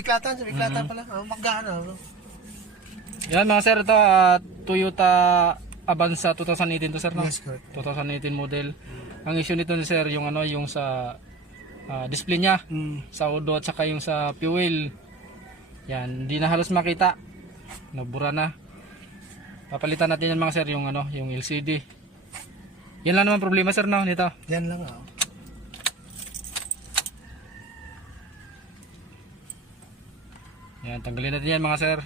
Biklatan pala. Magana. Yan mga sir, ito Toyota Avanza 2018 to sir, no? Yes, correct. 2018 model. Ang issue nito ni sir, yung ano, yung sa display niya, sa odo at saka yung sa fuel. Yan, hindi na halos makita. Nabura na. Papalitan natin yan mga sir, yung ano, yung LCD. Yan lang naman problema sir, no, nito. Yan lang Yan, tanggalin natin yan mga sir.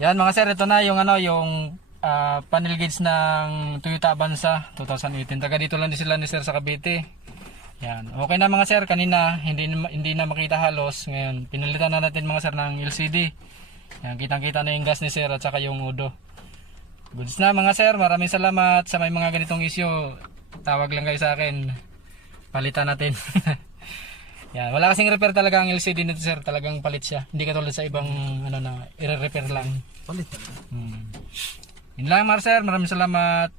Yan mga sir, ito na yung ano, yung panel gauge ng Toyota Avanza 2018. Taga dito lang din sila ni sir sa Cavite. Yan. Okay na mga sir, kanina hindi na makita halos. Ngayon, pinalitan na natin mga sir ng LCD. Yan, kitang-kita na yung gas ni sir at saka yung udo. Goods na mga sir, maraming salamat. Sa may mga ganitong issue, tawag lang kayo sa akin. Palitan natin. Yan, wala kasing repair talaga ang LCD nito sir, talagang palit siya. Hindi katulad sa ibang ano na i-repair lang. Palit. Yun lang mga sir, maraming salamat.